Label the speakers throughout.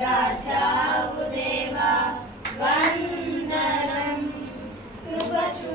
Speaker 1: దాచావు దేవా వందనం కృపచూ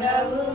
Speaker 1: உடவு